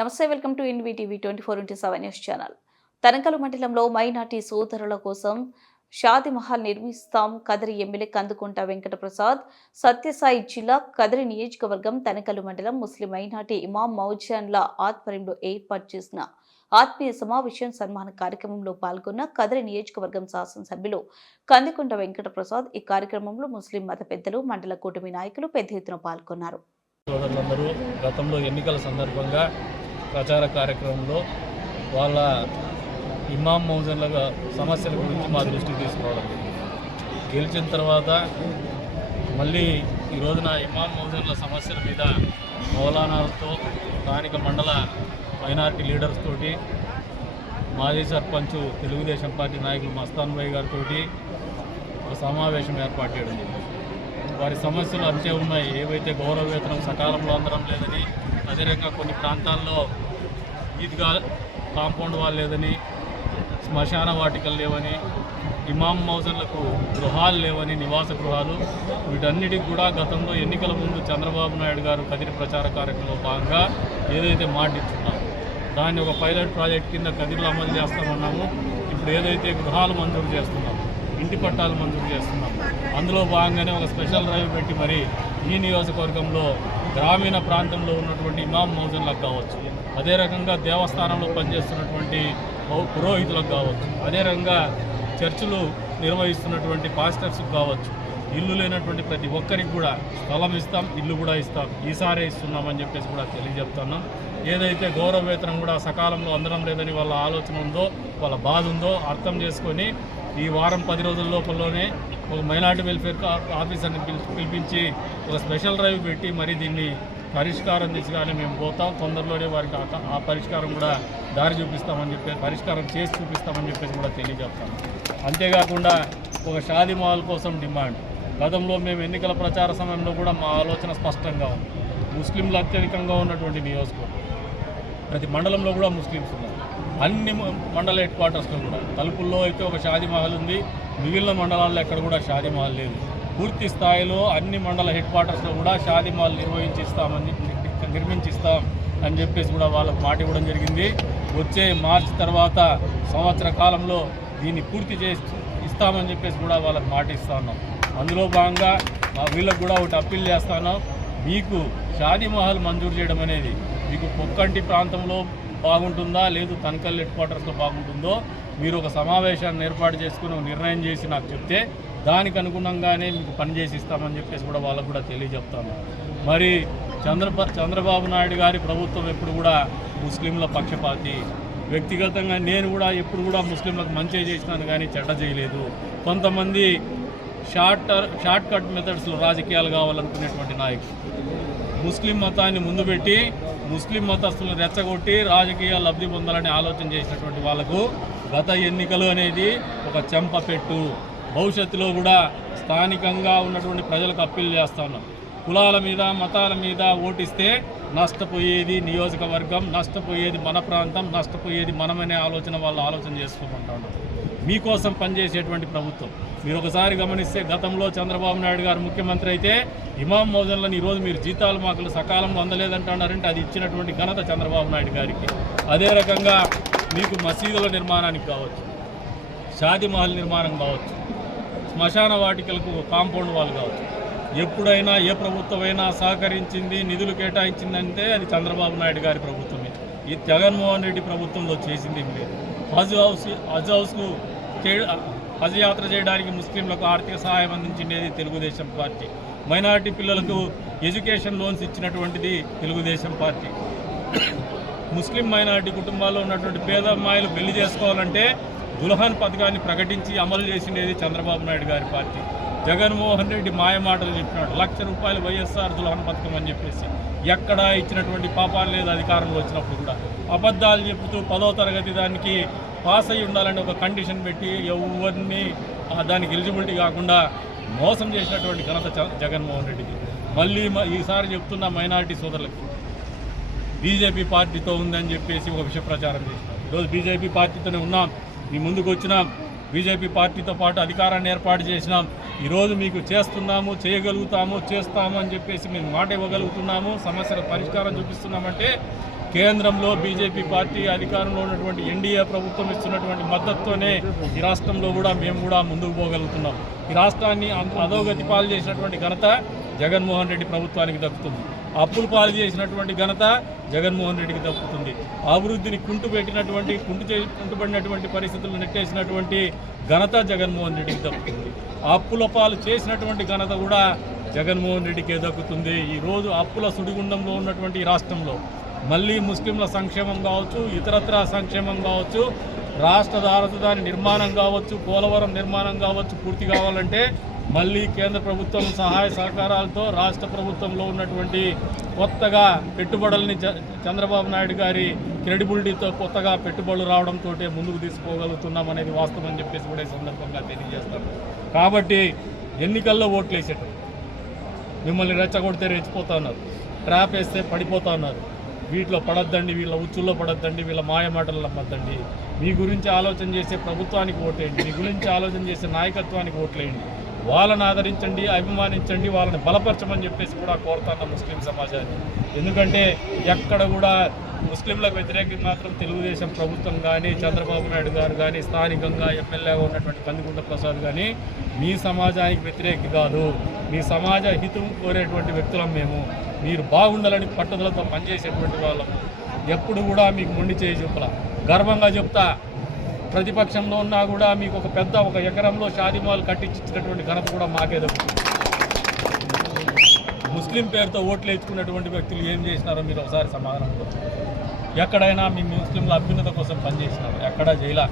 నమస్తే welcome to NVTV twenty four into seven news channel. Tanakallu మండలంలో minority సోదరుల కోసం షాది మహల్ నిర్మిస్తాం కదిరి ఎమ్మెల్యే కందుకుంట వెంకటప్రసాద్. సత్యసాయి జిల్లా కదిరి నియోజకవర్గం తనకలు మండలం ముస్లిం మైనార్టీ ఇమాం మౌజాన్ల ఆధ్వర్యంలో ఏర్పాటు చేసిన ఆత్మీయ సమావేశం సన్మాన కార్యక్రమంలో పాల్గొన్న కదిరి నియోజకవర్గం శాసనసభ్యులు కందికుంట వెంకటప్రసాద్ ఈ కార్యక్రమంలో ముస్లిం మత పెద్దలు మండల కూటమి నాయకులు పెద్ద ఎత్తున పాల్గొన్నారు. గతంలో ఎన్నికల సందర్భంగా ప్రచార కార్యక్రమంలో వాళ్ళ ఇమాం మౌజన్ల సమస్యల గురించి మా దృష్టికి తీసుకురావడం గెలిచిన తర్వాత మళ్ళీ ఈ రోజున ఇమాం మౌజన్ల సమస్యల మీద మౌలానాలతో స్థానిక మండల మైనారిటీ లీడర్స్ తోటి మాజీ సర్పంచ్ తెలుగుదేశం పార్టీ నాయకులు మస్తాన్ భాయ్ గారితో ఒక సమావేశం ఏర్పాటు చేయడం వారి సమస్యలు అంతే ఉన్నాయి. ఏవైతే గౌరవ వేతనం సకాలంలో అందడం లేదని అదేవిధంగా కొన్ని ప్రాంతాల్లో ఈద్గా కాంపౌండ్ వాల్ లేదని శ్మశాన వాటికలు లేవని ఇమాం మౌజన్లకు గృహాలు లేవని నివాస గృహాలు వీటన్నిటికి కూడా గతంలో ఎన్నికల ముందు చంద్రబాబు నాయుడు గారు కదిరి ప్రచార కార్యక్రమంలో భాగంగా ఏదైతే మాట దాన్ని ఒక పైలట్ ప్రాజెక్ట్ కింద కదిరిలో అమలు చేస్తామన్నాము. ఇప్పుడు ఏదైతే గృహాలు మంజూరు చేస్తున్నాము ఇంటి పట్టాలు మంజూరు చేస్తున్నాం అందులో భాగంగానే ఒక స్పెషల్ డ్రైవ్ పెట్టి మరి ఈ నియోజకవర్గంలో గ్రామీణ ప్రాంతంలో ఉన్నటువంటి ఇమాం మౌజన్లకు కావచ్చు అదే రకంగా దేవస్థానంలో పనిచేస్తున్నటువంటి పురోహితులకు కావచ్చు అదే రకంగా చర్చిలు నిర్వహిస్తున్నటువంటి పాస్టర్స్కి కావచ్చు ఇల్లు లేనటువంటి ప్రతి ఒక్కరికి కూడా స్థలం ఇస్తాం ఇల్లు కూడా ఇస్తాం ఈసారే ఇస్తున్నామని చెప్పేసి కూడా తెలియజెప్తున్నాం. ఏదైతే గౌరవ వేతనం కూడా సకాలంలో అందడం లేదని వాళ్ళ ఆలోచన ఉందో వాళ్ళ బాధ ఉందో అర్థం చేసుకొని ఈ వారం పది రోజుల లోపలనే ఒక మైనార్టీ వెల్ఫేర్ ఆఫీసర్ని పిలి- పిలిపించి ఒక స్పెషల్ డ్రైవ్ పెట్టి మరి దీన్ని పరిష్కారం తీసుకుని మేము పోతాం. తొందరలోనే వారికి ఆ- ఆ పరిష్కారం కూడా దారి చూపిస్తామని చెప్పి పరిష్కారం చేసి చూపిస్తామని చెప్పేసి కూడా తెలియజేస్తాం. అంతేకాకుండా ఒక షాదీ మహల్ కోసం డిమాండ్. గతంలో మేము ఎన్నికల ప్రచార సమయంలో కూడా మా ఆలోచన స్పష్టంగా ఉంది. ముస్లింలు అత్యధికంగా ఉన్నటువంటి నియోజకవర్గం. ప్రతి మండలంలో కూడా ముస్లిమ్స్ ఉన్నారు. అన్ని మండల హెడ్ క్వార్టర్స్లో కూడా. తలుపుల్లో అయితే ఒక షాదీ మహల్ ఉంది. మిగిలిన మండలాల్లో ఎక్కడ కూడా షాదీ మహల్ లేదు. పూర్తి స్థాయిలో అన్ని మండల హెడ్ క్వార్టర్స్లో కూడా షాదీ మహల్ నిర్మించిస్తాం అని చెప్పేసి కూడా వాళ్ళకు మాట ఇవ్వడం జరిగింది. వచ్చే మార్చి తర్వాత సంవత్సర కాలంలో దీన్ని పూర్తి చేసి ఇస్తామని చెప్పేసి కూడా వాళ్ళకు మాట ఇస్తా ఉన్నాం. అందులో భాగంగా మా వీళ్ళకు కూడా ఒకటి అప్పీల్ చేస్తాను మీకు షాదీ మహల్ మంజూరు చేయడం అనేది మీకు పొక్కంటి ప్రాంతంలో బాగుంటుందా? లేదు తనకల్ హెడ్ క్వార్టర్స్లో బాగుంటుందో? మీరు ఒక సమావేశాన్ని ఏర్పాటు చేసుకుని నిర్ణయం చేసి నాకు చెప్తే దానికి అనుగుణంగానే మీకు పని చేసి ఇస్తామని చెప్పేసి కూడా వాళ్ళకు కూడా తెలియజెప్తాను. మరి చంద్ర చంద్రబాబు నాయుడు గారి ప్రభుత్వం ఎప్పుడు కూడా ముస్లింల పక్షపాతి. వ్యక్తిగతంగా నేను కూడా ఎప్పుడు కూడా ముస్లింలకు మంచి చేసినాను కానీ చెడ్డ చేయలేదు. కొంతమంది షార్ట్ షార్ట్ కట్ మెథడ్స్లో రాజకీయాలు కావాలనుకునేటువంటి నాయకులు. ముస్లిం మతాన్ని ముందు పెట్టి ముస్లిం మతస్థులను రెచ్చగొట్టి రాజకీయ లబ్ధి పొందాలని ఆలోచన చేసినటువంటి వాళ్ళకు గత ఎన్నికలు అనేది ఒక చెంపపెట్టు భవిష్యత్తులో కూడా స్థానికంగా ఉన్నటువంటి ప్రజలకు అప్పీల్ చేస్తాను కులాల మీద మతాల మీద ఓటిస్తే నష్టపోయేది నియోజకవర్గం నష్టపోయేది మన ప్రాంతం నష్టపోయేది మనమనే ఆలోచన వాళ్ళు ఆలోచన చేసుకోమంటాను మీకోసం పనిచేసేటువంటి ప్రభుత్వం. మీరు ఒకసారి గమనిస్తే గతంలో చంద్రబాబు నాయుడు గారు ముఖ్యమంత్రి అయితే ఇమాం మౌజన్లను ఈరోజు మీరు జీతాలు మాకులు సకాలంలో అందలేదంటున్నారంటే అది ఇచ్చినటువంటి ఘనత చంద్రబాబు నాయుడు గారికి. అదే రకంగా మీకు మసీదుల నిర్మాణానికి కావచ్చు షాదీ మహల్ నిర్మాణం కావచ్చు శ్మశాన వాటికలకు కాంపౌండ్ వాళ్ళు కావచ్చు. ఎప్పుడైనా ఏ ప్రభుత్వమైనా సహకరించింది నిధులు కేటాయించిందంటే అది చంద్రబాబు నాయుడు గారి ప్రభుత్వమే. ఈ జగన్మోహన్ రెడ్డి ప్రభుత్వంలో చేసింది ఏం లేదు. హజ్ హౌస్ హజ్ హౌస్కు హజ్ యాత్ర చేయడానికి ముస్లింలకు ఆర్థిక సహాయం అందించిండేది తెలుగుదేశం పార్టీ. మైనారిటీ పిల్లలకు ఎడ్యుకేషన్ లోన్స్ ఇచ్చినటువంటిది తెలుగుదేశం పార్టీ. ముస్లిం మైనారిటీ కుటుంబాల్లో ఉన్నటువంటి పేద అమ్మాయిలు పెళ్ళి చేసుకోవాలంటే దుల్హన్ పథకాన్ని ప్రకటించి అమలు చేసినది చంద్రబాబు నాయుడు గారి పార్టీ. జగన్మోహన్ రెడ్డి మాయ మాటలు చెప్పినాడు. లక్ష రూపాయలు వైఎస్ఆర్ దుల్హన్ పథకం అని చెప్పేసి ఎక్కడా ఇచ్చినటువంటి పాపాలు లేదు అధికారంలో వచ్చినప్పుడు కూడా. అబద్ధాలు చెబుతూ పదో తరగతి దానికి పాస్ అయి ఉండాలని ఒక కండిషన్ పెట్టి ఎవరిని దానికి ఎలిజిబిలిటీ కాకుండా మోసం చేసినటువంటి ఘనత చ- జగన్మోహన్ రెడ్డికి. మళ్ళీ మ- ఈసారి చెప్తున్న మైనారిటీ సోదరులకి బీజేపీ పార్టీతో ఉందని చెప్పేసి ఒక విష ప్రచారం చేసినారు. ఈరోజు బీజేపీ పార్టీతోనే ఉన్నాం. మీ ముందుకు వచ్చినాం. బీజేపీ పార్టీతో పాటు అధికారాన్ని ఏర్పాటు చేసినాం. ఈరోజు మీకు చేస్తున్నాము చేయగలుగుతాము చేస్తాము అని చెప్పేసి మేము మాట ఇవ్వగలుగుతున్నాము. సమస్యల పరిష్కారం చూపిస్తున్నామంటే కేంద్రంలో బీజేపీ పార్టీ అధికారంలో ఉన్నటువంటి ఎన్డీఏ ప్రభుత్వం ఇస్తున్నటువంటి మద్దతుతోనే ఈ రాష్ట్రంలో కూడా మేము కూడా ముందుకు పోగలుగుతున్నాం. ఈ రాష్ట్రాన్ని అం- అధోగతి పాలు చేసినటువంటి ఘనత జగన్మోహన్ రెడ్డి ప్రభుత్వానికి దక్కుతుంది. అప్పులు పాలు చేసినటువంటి ఘనత జగన్మోహన్ రెడ్డికి దక్కుతుంది. అభివృద్ధిని కుంటు పెట్టినటువంటి కుంటు చే కుంటుపడినటువంటి పరిస్థితులు నెట్టేసినటువంటి ఘనత జగన్మోహన్ రెడ్డికి దక్కుతుంది. అప్పుల పాలు చేసినటువంటి ఘనత కూడా జగన్మోహన్ రెడ్డికే దక్కుతుంది. ఈరోజు అప్పుల సుడిగుండంలో ఉన్నటువంటి రాష్ట్రంలో మళ్ళీ ముస్లింల సంక్షేమం కావచ్చు ఇతరత్ర సంక్షేమం కావచ్చు రాష్ట్ర రాజధాని నిర్మాణం కావచ్చు పోలవరం నిర్మాణం కావచ్చు పూర్తి కావాలంటే మళ్ళీ కేంద్ర ప్రభుత్వం సహాయ సహకారాలతో రాష్ట్ర ప్రభుత్వంలో ఉన్నటువంటి కొత్తగా పెట్టుబడుల్ని చ- చంద్రబాబు నాయుడు గారి క్రెడిబిలిటీతో కొత్తగా పెట్టుబడులు రావడంతో ముందుకు తీసుకోగలుగుతున్నాం అనేది వాస్తవం అని చెప్పేసి కూడా ఈ సందర్భంగా తెలియజేస్తాం. కాబట్టి ఎన్నికల్లో ఓట్లు వేసేటప్పుడు మిమ్మల్ని రెచ్చగొడితే రెచ్చిపోతా ఉన్నారు ట్రాప్ వేస్తే పడిపోతా ఉన్నారు. వీటిలో పడొద్దండి వీళ్ళ ఉచ్చుల్లో పడొద్దండి వీళ్ళ మాయమాటలు నమ్మద్దండి. మీ గురించి ఆలోచన చేసే ప్రభుత్వానికి ఓట్లేయండి మీ గురించి ఆలోచన చేసే నాయకత్వానికి ఓట్లేయండి. వాళ్ళని ఆదరించండి అభిమానించండి వాళ్ళని బలపరచమని చెప్పేసి కూడా కోరుతాను ముస్లిం సమాజాన్ని. ఎందుకంటే ఎక్కడ కూడా ముస్లింలకు వ్యతిరేకంగా మాత్రం తెలుగుదేశం ప్రభుత్వం కానీ చంద్రబాబు నాయుడు గారు కానీ స్థానికంగా ఎమ్మెల్యేగా ఉన్నటువంటి కందికుంట ప్రసాద్ కానీ మీ సమాజానికి వ్యతిరేకి కాదు. మీ సమాజ హితం కోరేటువంటి వ్యక్తులం మేము. మీరు బాగుండాలని పట్టుదలతో పనిచేసేటువంటి వాళ్ళము ఎప్పుడు కూడా మీకు మొండి చేయి చూపల. గర్వంగా చెప్తా. ప్రతిపక్షంలో ఉన్నా కూడా మీకు ఒక పెద్ద ఒక ఎకరంలో షాదిమాలు కట్టించినటువంటి ఘనత కూడా మాకే ముస్లిం పేరుతో ఓట్లు వేసుకున్నటువంటి వ్యక్తులు ఏం చేసినారో మీరు ఒకసారి సమాధానం ఎక్కడైనా మీ ముస్లింల అభ్యున్నత కోసం పనిచేసినారు ఎక్కడా జైలా